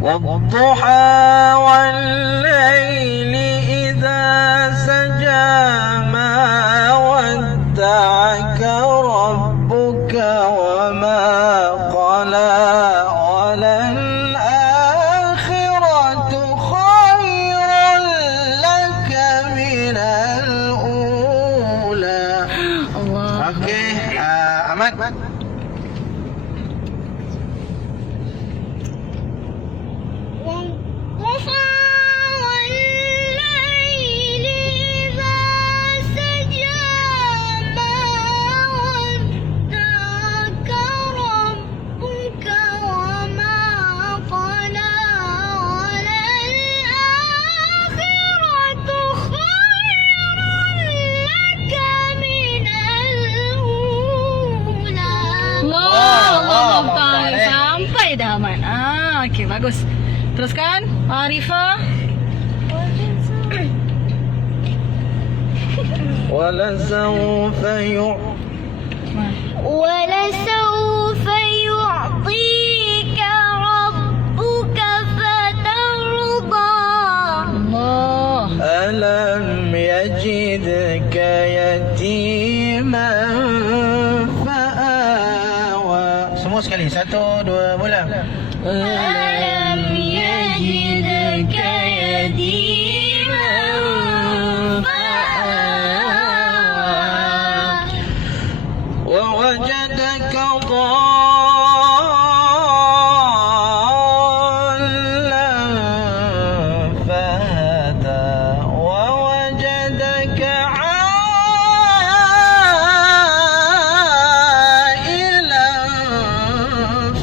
والضحى والليل إذا سجى ما ودعك ربك وما قلى وللآخرة خير لك من الأولى. Allah. Okey, Ahmad. Sampai dah Ahmad. Okey, bagus. Teruskan, Arifah. ولسوف ولسوف يعطيك ربك فترضى. Allah. ألم يجدك يتيما فآوى. Semua sekali. 1, 2, mula. ألم يجدك يتيما فآوى ووجدك ضالا فهدى ووجدك عائلا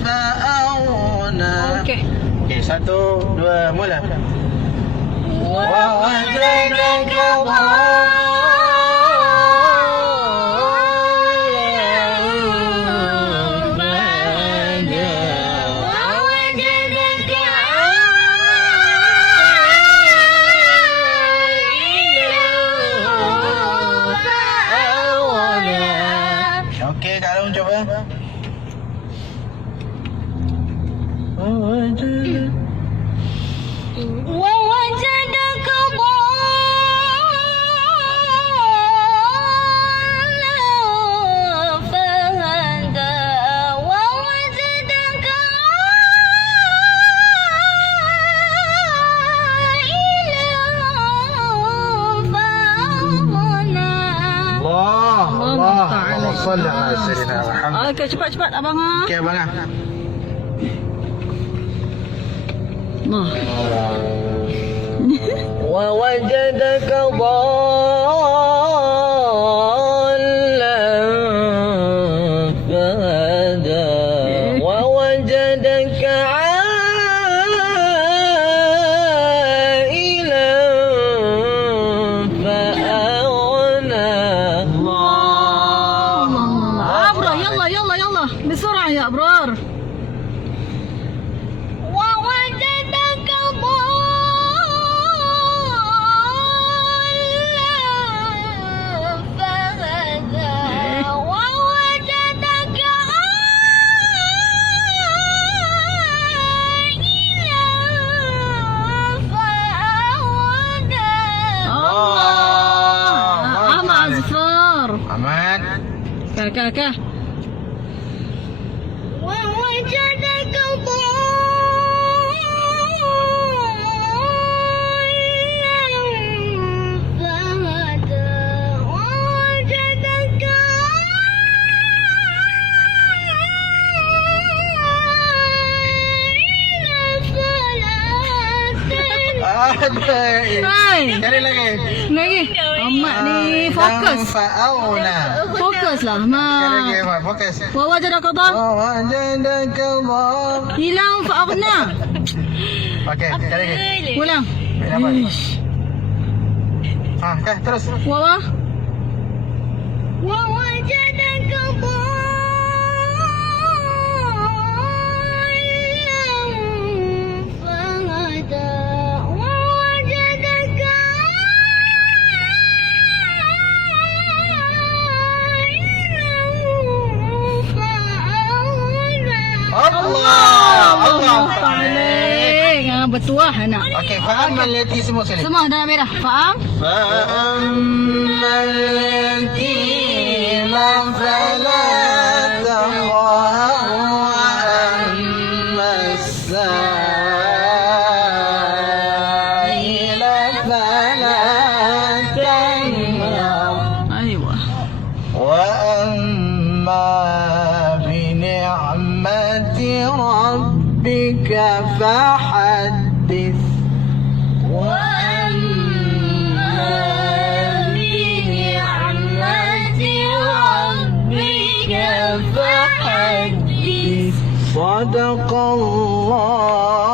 فأغنى. Okey. Okey, 1, 2, mula. ووجدك Okey, Kak Long cuba. ووجدك ضالا فهدى ووجدك عائلا فأغنى. Allah, Allah, Ta'ala. Allah salli ala sayyidina Muhammad. Okey, cepat-cepat abang. Okey, abang ah. Allah. ووجدك ضالا فهدى ووجدك عائلا فأغنى. Allah. Abrar, yalla yalla yalla. بسرعة يا أبرار. ووجدك ضالا فهدى ووجدك عائلا فأغنى. الله. أم أزفار. Ahmad. كا ووجدك ضالا فهدى ووجدك Hai. Cari lagi. Lagi. Amat ni fokus. Fa'auna. Fokus lah. Cari lagi, Ma. Ahmad. Fokus. ووجدك ضال. ووجدك ضال. Hilang فأغنى. Okey, cari lagi. Ulang. Apa? Ish. Okey, terus. Wawa. ووجدك ضالا فهدى ووجدك عائلا فأغنى. Allah. Allah. Allah. bertuah anak. Okey, faham اليتيم semua sekali. Semua dah merah. Faham? فأما اليتيم فلا تقهر وأما السائل فلا تنهر أيوة. وأما بنعمة ربك فحدث وأما بنعمة ربك فحدث صدق الله